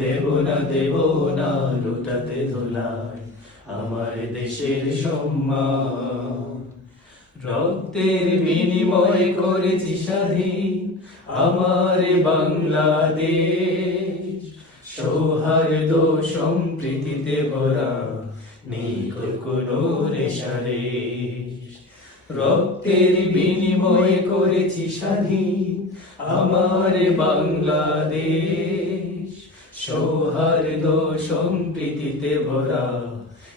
দেব না দেব না, লুটাতে ধুলায় আমার দেশের সম্মান। রক্তের বিনিময় করেছি স্বাধীন আমার বাংলাদেশ। সৌহার্দ সম্প্রীতিতে ভরা নেই কোনো রেশারেশ রক্তের বিনিময় করেছি স্বাধীন আমার বাংলাদেশ। সৌহার্দ সম্প্রীতিতে ভরা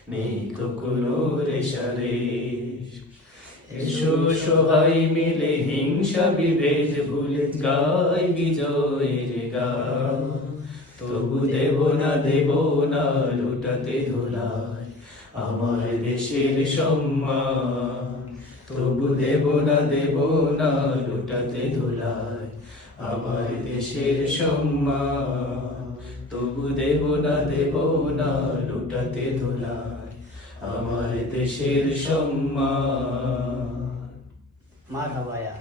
নেই কোনো রেশারেশ এসো সবাই মিলে হিংসা বিভেদ ভুলে গাই বিজয়ের গান। তবু দেব না দেব না, লুটাতে ধোলায় আমার দেশের সম্মান। তবু দেব না দেব না, লুটাতে ধোলায় আমার দেশের সম্মান। তবু দেব না দেব না লুটাতে ধোলায় আমার দেশের সম্মান। মার হাবায়া